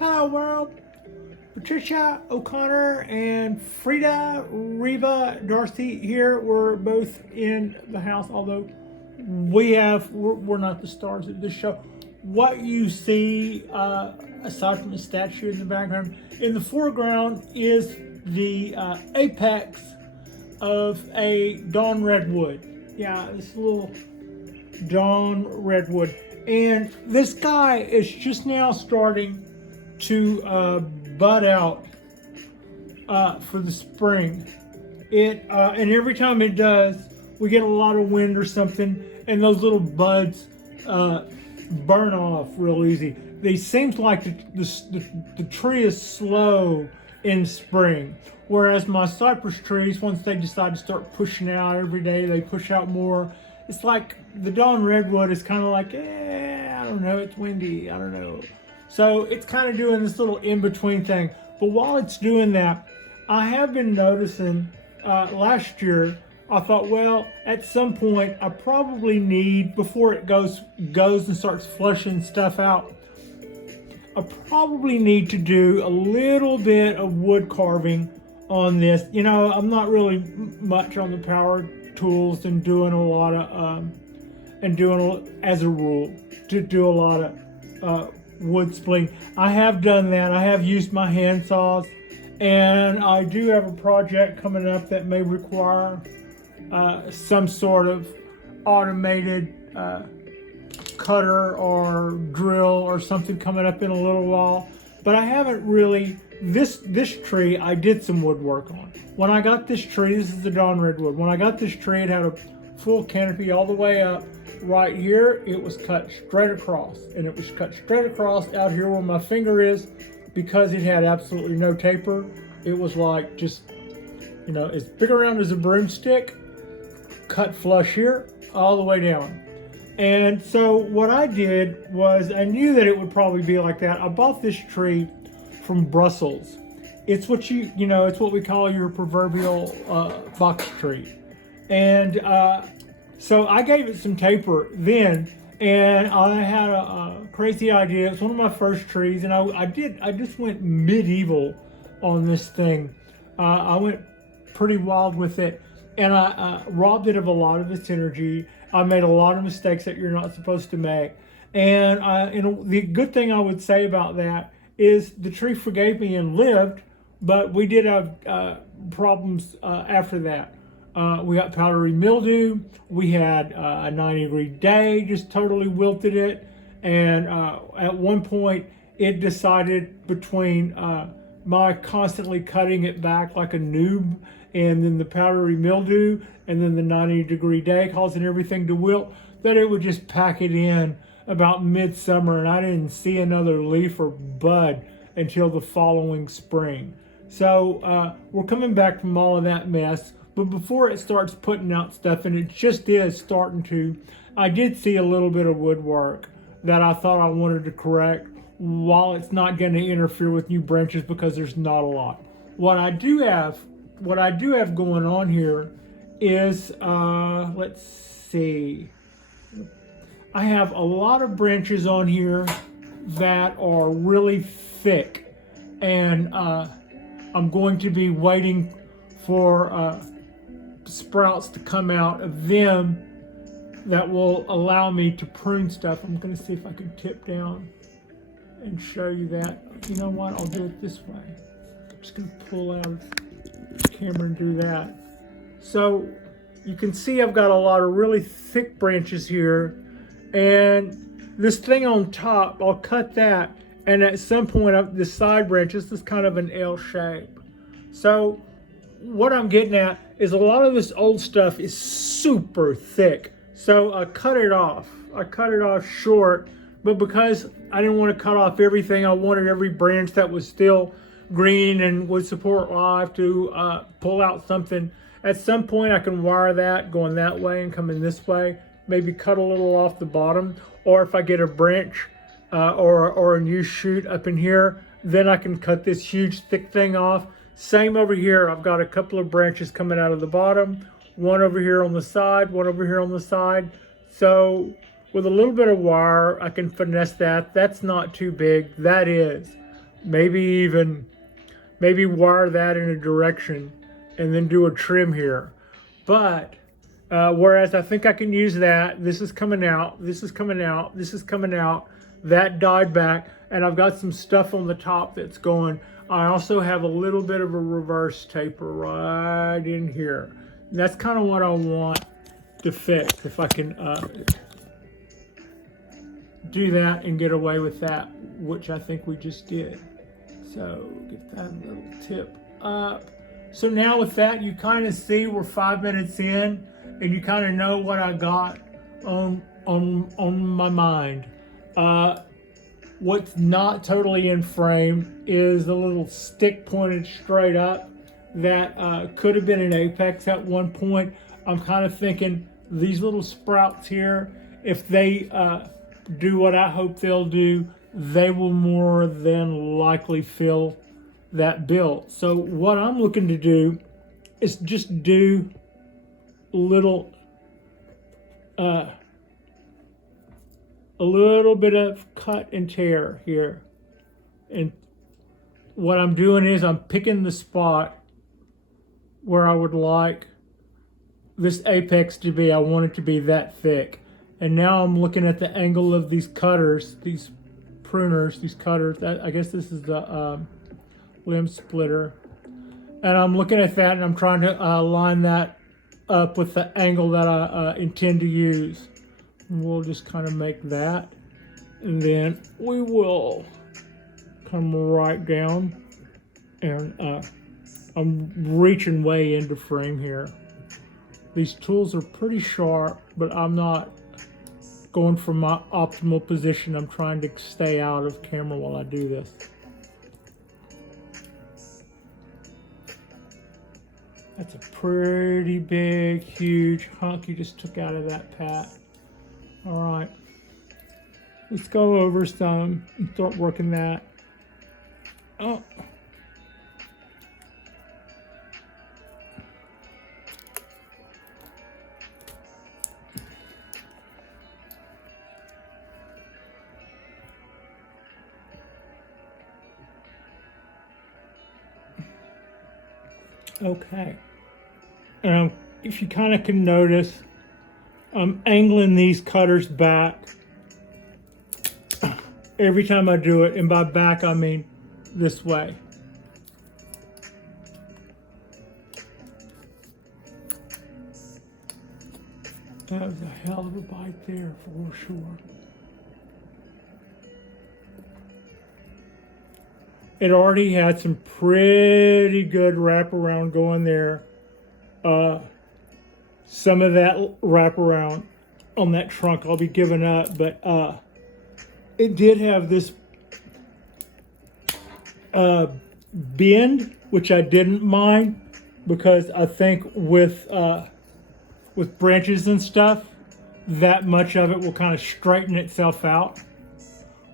Hello world, Patricia O'Connor and Frida Reva Darcy here. We're both in the house, although we're not the stars of this show. What you see, aside from the statue in the background, in the foreground is the apex of a Dawn Redwood. Yeah, this little Dawn Redwood. And this guy is just now starting to bud out for the spring. And every time it does, we get a lot of wind or something, and those little buds burn off real easy. They seems like the tree is slow in spring, whereas my cypress trees, once they decide to start pushing out every day, they push out more. It's like the Dawn Redwood is kind of like, I don't know, it's windy, I don't know. So it's kind of doing this little in-between thing. But while it's doing that, I have been noticing last year, I thought, well, at some point I probably need, before it goes and starts flushing stuff out, I probably need to do a little bit of wood carving on this. You know, I'm not really much on the power tools and doing a lot of, as a rule, to do a lot of wood splitting. I have done that. I have used my hand saws, and I do have a project coming up that may require some sort of automated cutter or drill or something coming up in a little while. But I haven't really, this tree I did some woodwork on. When I got this tree, this is the Dawn Redwood. When I got this tree, it had a full canopy all the way up. Right here, it was cut straight across, and it was cut straight across out here where my finger is, because it had absolutely no taper. It was like just, you know, as big around as a broomstick, cut flush here, all the way down. And so what I did was, I knew that it would probably be like that. I bought this tree from Brussels. It's what it's what we call your proverbial box tree. And so I gave it some taper then, and I had a crazy idea. It's one of my first trees, and I just went medieval on this thing. I went pretty wild with it, and I robbed it of a lot of its energy. I made a lot of mistakes that you're not supposed to make. And the good thing I would say about that is the tree forgave me and lived, but we did have problems after that. We got powdery mildew. We had a 90-degree day, just totally wilted it. And at one point, it decided between my constantly cutting it back like a noob, and then the powdery mildew, and then the 90-degree day causing everything to wilt, that it would just pack it in about midsummer, and I didn't see another leaf or bud until the following spring. So we're coming back from all of that mess. But before it starts putting out stuff, and it just is starting to, I did see a little bit of woodwork that I thought I wanted to correct, while it's not going to interfere with new branches, because there's not a lot. What I do have going on here is, let's see, I have a lot of branches on here that are really thick, and I'm going to be waiting for sprouts to come out of them that will allow me to prune stuff. I'm going to see if I can tip down and show you that. You know what? I'll do it this way. I'm just going to pull out the camera and do that. So you can see I've got a lot of really thick branches here, and this thing on top, I'll cut that, and at some point up the side branches, this is kind of an L shape. So what I'm getting at is a lot of this old stuff is super thick. So I cut it off. I cut it off short, but because I didn't want to cut off everything, I wanted every branch that was still green and would support life to pull out something. At some point I can wire that going that way and coming this way, maybe cut a little off the bottom, or if I get a branch or a new shoot up in here, then I can cut this huge thick thing off. Same over here, I've got a couple of branches coming out of the bottom, one over here on the side, one over here on the side. So with a little bit of wire, I can finesse that. That's not too big, that is. maybe wire that in a direction and then do a trim here. But whereas I think I can use that, this is coming out, this is coming out, this is coming out, that died back, and I've got some stuff on the top that's going. I also have a little bit of a reverse taper right in here. And that's kind of what I want to fix, if I can do that and get away with that, which I think we just did. So get that little tip up. So now with that, you kind of see we're 5 minutes in, and you kind of know what I got on my mind. What's not totally in frame is the little stick pointed straight up that could have been an apex at one point. I'm kind of thinking these little sprouts here, if they do what I hope they'll do, they will more than likely fill that bill. So what I'm looking to do is just do a little bit of cut and tear here. And what I'm doing is I'm picking the spot where I would like this apex to be. I want it to be that thick. And now I'm looking at the angle of these cutters, these pruners, these cutters. I guess this is the limb splitter. And I'm looking at that and I'm trying to line that up with the angle that I intend to use. And we'll just kind of make that. And then we will come right down. And I'm reaching way into frame here. These tools are pretty sharp, but I'm not going from my optimal position. I'm trying to stay out of camera while I do this. That's a pretty big, huge hunk you just took out of that, Pat. All right, let's go over some and start working that. Oh. Okay, and if you kind of can notice, I'm angling these cutters back every time I do it, and by back I mean this way. That was a hell of a bite there for sure. It already had some pretty good wraparound going there. Some of that wraparound on that trunk I'll be giving up, but it did have this bend, which I didn't mind, because I think with branches and stuff, that much of it will kind of straighten itself out.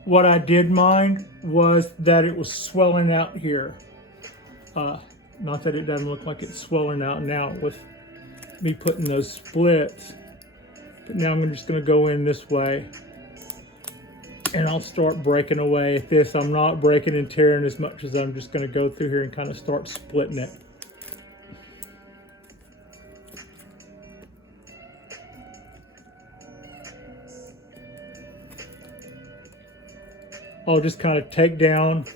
What I did mind was that it was swelling out here. Not that it doesn't look like it's swelling out now with me putting those splits. But now I'm just gonna go in this way and I'll start breaking away at this. I'm not breaking and tearing as much as I'm just gonna go through here and kind of start splitting it. I'll just kind of take down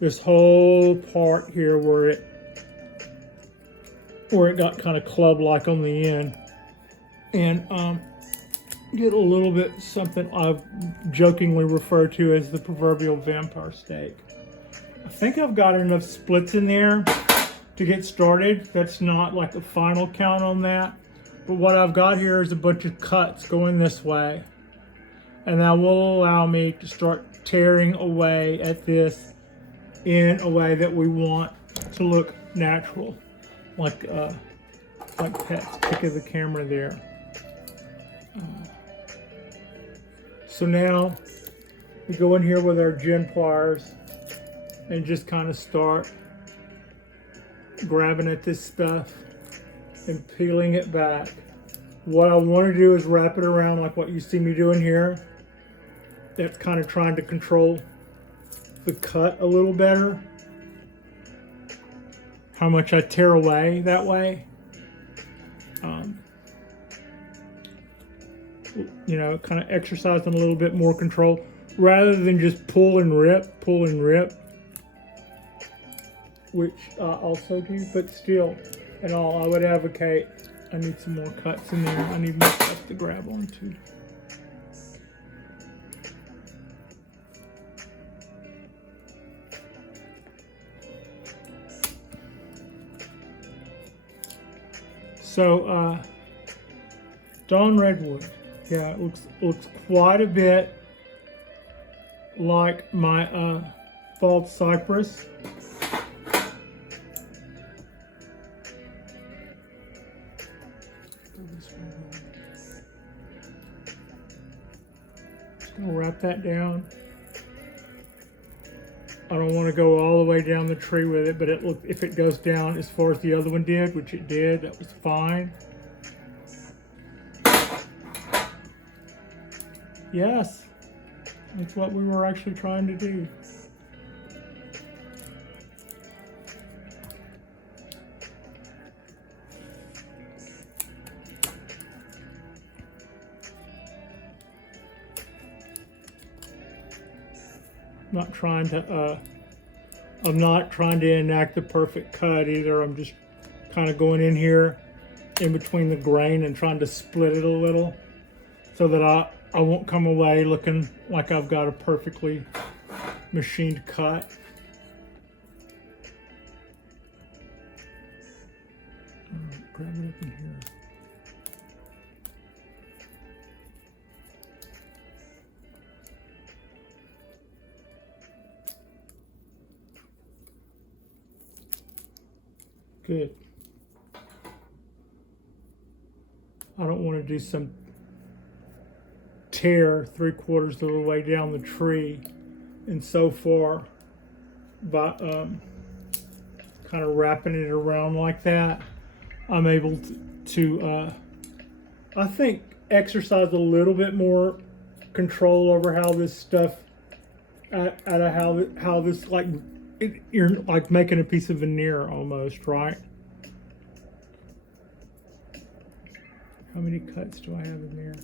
this whole part here where it got kind of club-like on the end, and get a little bit something I've jokingly referred to as the proverbial vampire steak. I think I've got enough splits in there to get started. That's not like a final count on that, but what I've got here is a bunch of cuts going this way, and that will allow me to start tearing away at this in a way that we want to look natural, like Pat's pick of the camera there. So now we go in here with our gin pliers and just kind of start grabbing at this stuff and peeling it back. What I want to do is wrap it around like what you see me doing here. That's kind of trying to control the cut a little better. How much I tear away that way. You know, kind of exercising a little bit more control rather than just pull and rip, which I also do, but still, in all, I would advocate, I need some more cuts in there. I need more cuts to grab onto. So, Dawn Redwood. Yeah, it looks quite a bit like my bald cypress. Just gonna wrap that down. I don't want to go all the way down the tree with it, but if it goes down as far as the other one did, which it did, that was fine. Yes, that's what we were actually trying to do. I'm not trying to enact the perfect cut either. I'm just kind of going in here in between the grain and trying to split it a little so that I won't come away looking like I've got a perfectly machined cut. Grab it up in here. Good. I don't want to do some tear 3/4 of the way down the tree, and so far by kind of wrapping it around like that, I'm able to I think exercise a little bit more control over how this stuff out of how this you're like making a piece of veneer almost, right? How many cuts do I have in there?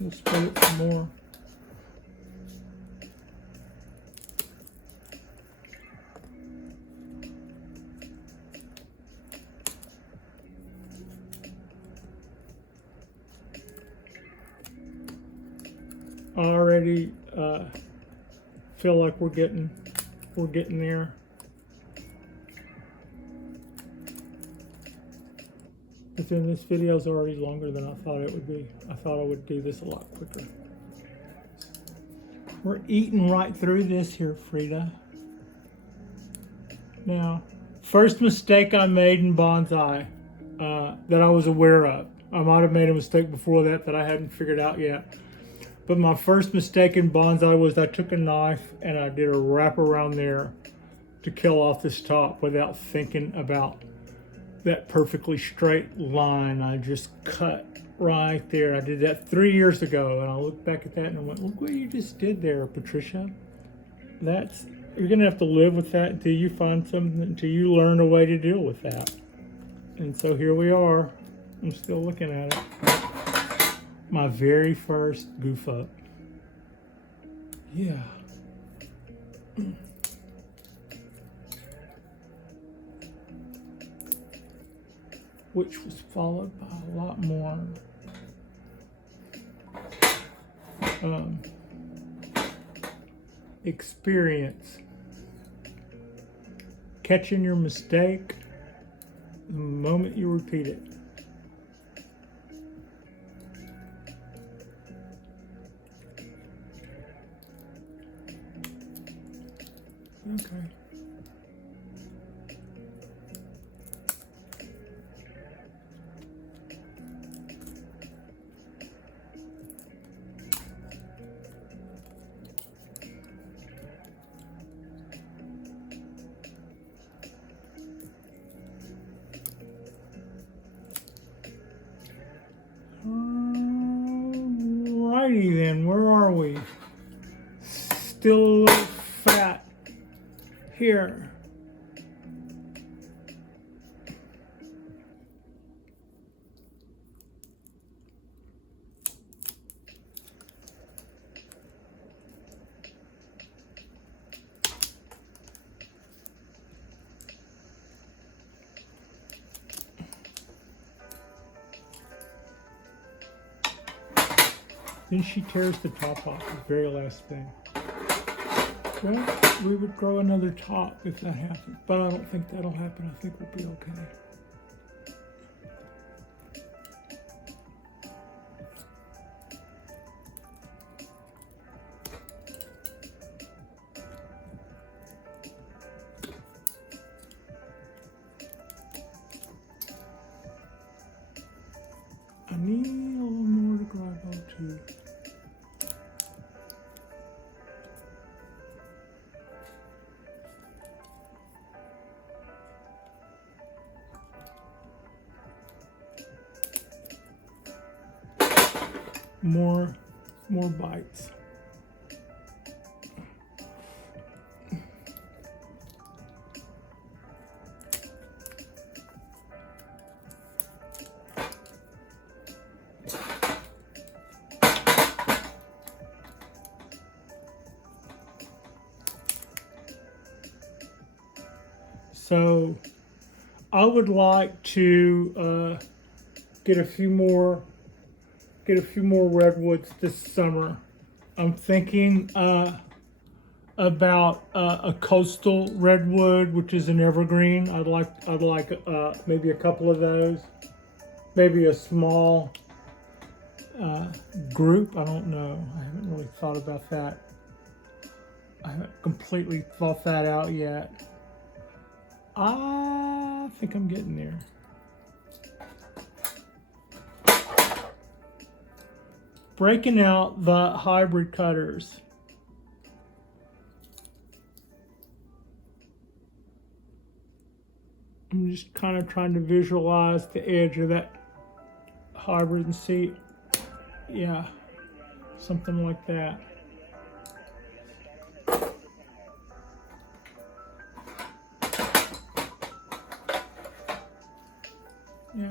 We'll split it some more. I already feel like we're getting there. But then this video is already longer than I thought it would be. I thought I would do this a lot quicker. We're eating right through this here, Frida. Now, first mistake I made in bonsai that I was aware of. I might have made a mistake before that I hadn't figured out yet. But my first mistake in bonsai was I took a knife and I did a wrap around there to kill off this top without thinking about that perfectly straight line. I just cut right there. I did that 3 years ago, and I looked back at that and I went, look what you just did there, Patricia. You're gonna have to live with that until you find something, until you learn a way to deal with that. And so here we are. I'm still looking at it. My very first goof up. Yeah. Which was followed by a lot more experience. Catching your mistake the moment you repeat it. Okay. Alrighty then, where are we? Still a little fat here. Then she tears the top off, the very last thing. Well, we would grow another top if that happened, but I don't think that'll happen. I think we'll be okay. I need a little more to grab onto. More bites. So I would like to get a few more redwoods this summer. I'm thinking about a coastal redwood, which is an evergreen. I'd like maybe a couple of those, maybe a small group. I don't know. I haven't really thought about that. I haven't completely thought that out yet. I think I'm getting there. Breaking out the hybrid cutters. I'm just kind of trying to visualize the edge of that hybrid and see, yeah, something like that. Yeah.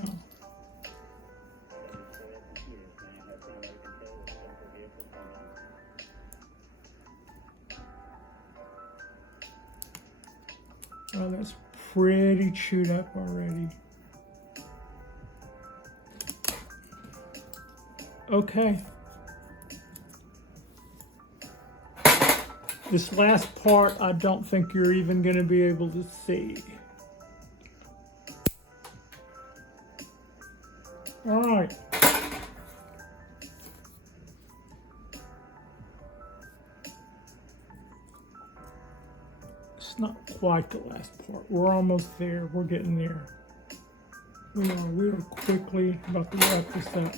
Oh, that's pretty chewed up already. Okay. This last part, I don't think you're even going to be able to see. All right. It's not quite the last part. We're almost there. We're getting there. We are quickly about to wrap this up.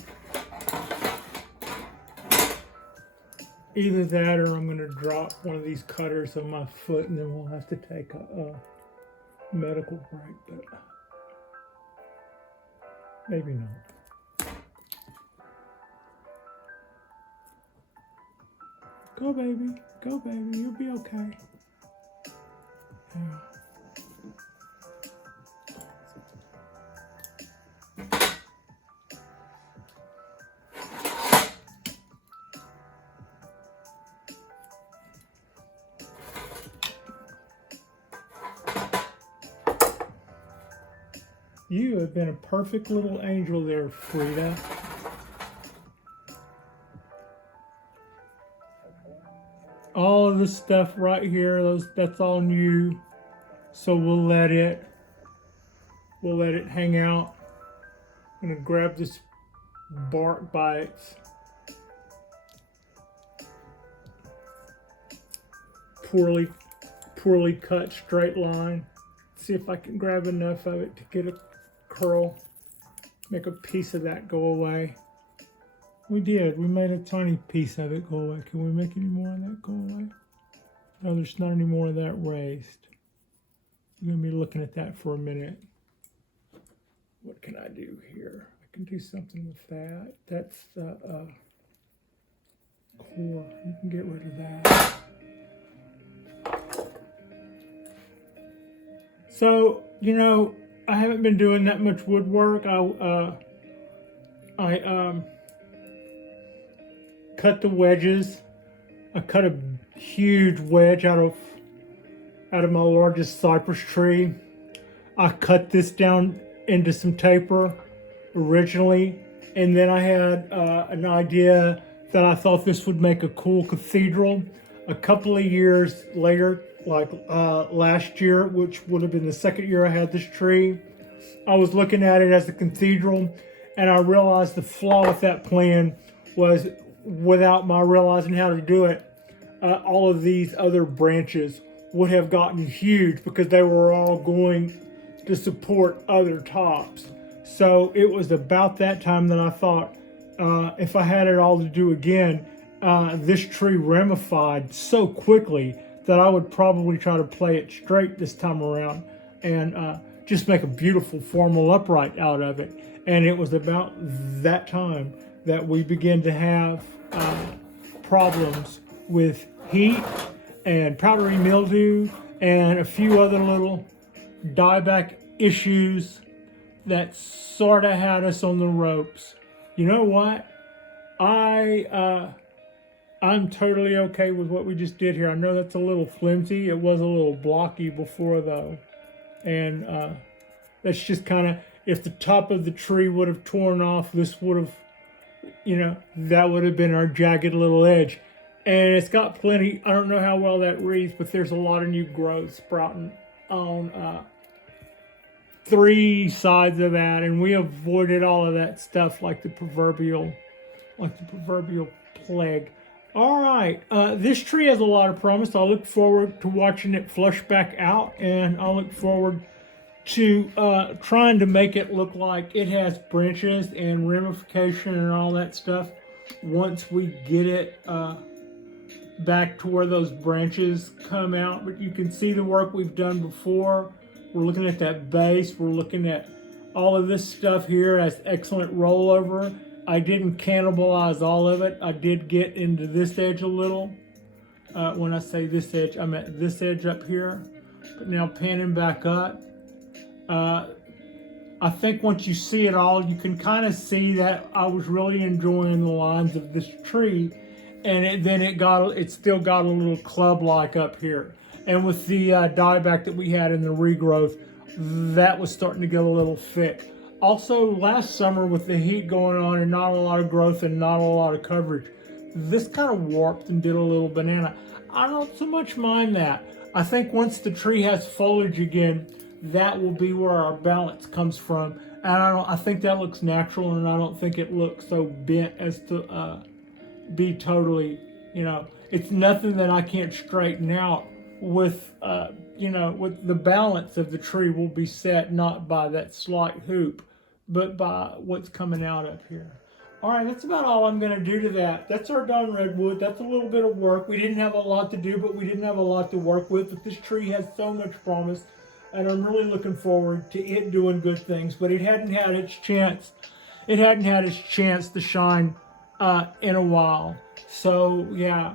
Either that or I'm going to drop one of these cutters on my foot and then we'll have to take a medical break, but maybe not. Go baby, you'll be okay. Yeah. You have been a perfect little angel there, Frida. All of this stuff right here, that's all new. So we'll let it hang out. I'm gonna grab this bark bites. Poorly cut straight line. See if I can grab enough of it to get a curl. Make a piece of that go away. We did. We made a tiny piece of it go away. Can we make any more of that go away? No, there's not any more of that raised. You're going to be looking at that for a minute. What can I do here? I can do something with that. That's the core. You can get rid of that. So, I haven't been doing that much woodwork. I cut the wedges. I cut a huge wedge out of my largest cypress tree. I cut this down into some taper originally, and then I had an idea that I thought this would make a cool cathedral. A couple of years later, like last year, which would have been the second year I had this tree, I was looking at it as a cathedral, and I realized the flaw with that plan was, without my realizing how to do it, all of these other branches would have gotten huge because they were all going to support other tops. So it was about that time that I thought, if I had it all to do again, this tree ramified so quickly that I would probably try to play it straight this time around and just make a beautiful formal upright out of it. And it was about that time that we began to have problems with heat and powdery mildew and a few other little dieback issues that sort of had us on the ropes. You know what? I'm totally okay with what we just did here. I know that's a little flimsy. It was a little blocky before though. And that's just kind of, if the top of the tree would have torn off, this would have, that would have been our jagged little edge. And it's got plenty, I don't know how well that reads, but there's a lot of new growth sprouting on three sides of that. And we avoided all of that stuff like the proverbial plague. All right, this tree has a lot of promise. I look forward to watching it flush back out, and I look forward to trying to make it look like it has branches and ramification and all that stuff once we get it back to where those branches come out. But you can see the work we've done before. We're looking at that base. We're looking at all of this stuff here as excellent rollover. I didn't cannibalize all of it. I did get into this edge a little. When I say this edge, I'm at this edge up here. But now panning back up. I think once you see it all, you can kind of see that I was really enjoying the lines of this tree. And it still got a little club-like up here. And with the dieback that we had in the regrowth, that was starting to get a little thick. Also, last summer with the heat going on and not a lot of growth and not a lot of coverage, this kind of warped and did a little banana. I don't so much mind that. I think once the tree has foliage again, that will be where our balance comes from. And I think that looks natural, and I don't think it looks so bent as to be totally, it's nothing that I can't straighten out with, with the balance of the tree will be set not by that slight hoop, but by what's coming out up here. All right, that's about all I'm going to do to that. That's our Dawn Redwood. That's a little bit of work. We didn't have a lot to do, but we didn't have a lot to work with. But this tree has so much promise, and I'm really looking forward to it doing good things. But it hadn't had its chance. It hadn't had its chance to shine in a while. So yeah,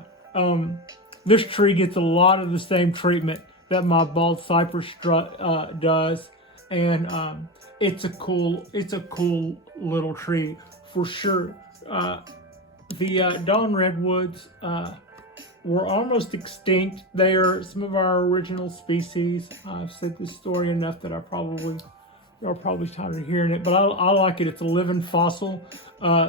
this tree gets a lot of the same treatment that my bald cypress does, and it's a cool little tree for sure. The Dawn Redwoods were almost extinct. They are some of our original species. I've said this story enough that you're probably tired of hearing it, but I like it. It's a living fossil.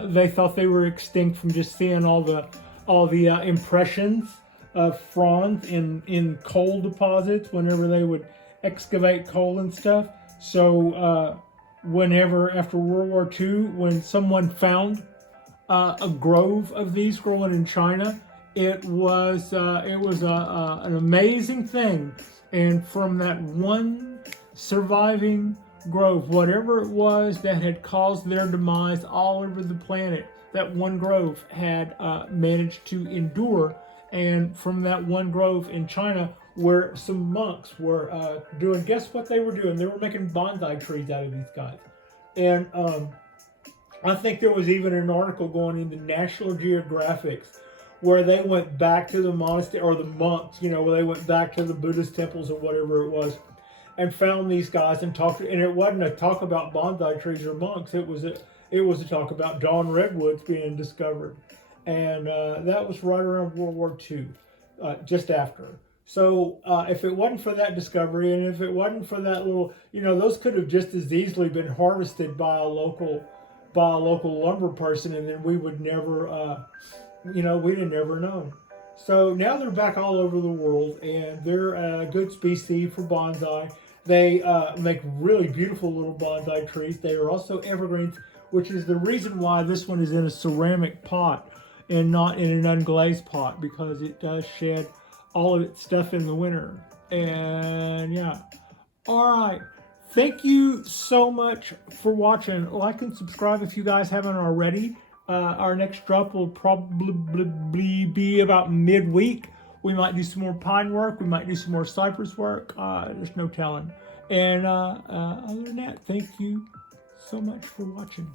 They thought they were extinct from just seeing all the impressions of fronds in coal deposits whenever they would excavate coal and stuff. So whenever after World War II, when someone found a grove of these growing in China, it was an amazing thing. And from that one surviving grove, whatever it was that had caused their demise all over the planet, that one grove had managed to endure. And from that one grove in China, where some monks were doing, guess what they were doing? They were making bonsai trees out of these guys. And I think there was even an article going into National Geographic where they went back to the monastery, or the monks, where they went back to the Buddhist temples or whatever it was. and found these guys and talked. And it wasn't a talk about bonsai trees or monks. It was a talk about Dawn Redwoods being discovered, and that was right around World War II, just after. So if it wasn't for that discovery, and if it wasn't for that little, those could have just as easily been harvested by a local lumber person, and then we would never, we'd have never known. So now they're back all over the world, and they're a good species for bonsai. They make really beautiful little bonsai trees. They are also evergreens, which is the reason why this one is in a ceramic pot and not in an unglazed pot, because it does shed all of its stuff in the winter. And yeah. All right. Thank you so much for watching. Like and subscribe if you guys haven't already. Our next drop will probably be about midweek. We might do some more pine work. We might do some more cypress work. There's no telling. And other than that, thank you so much for watching.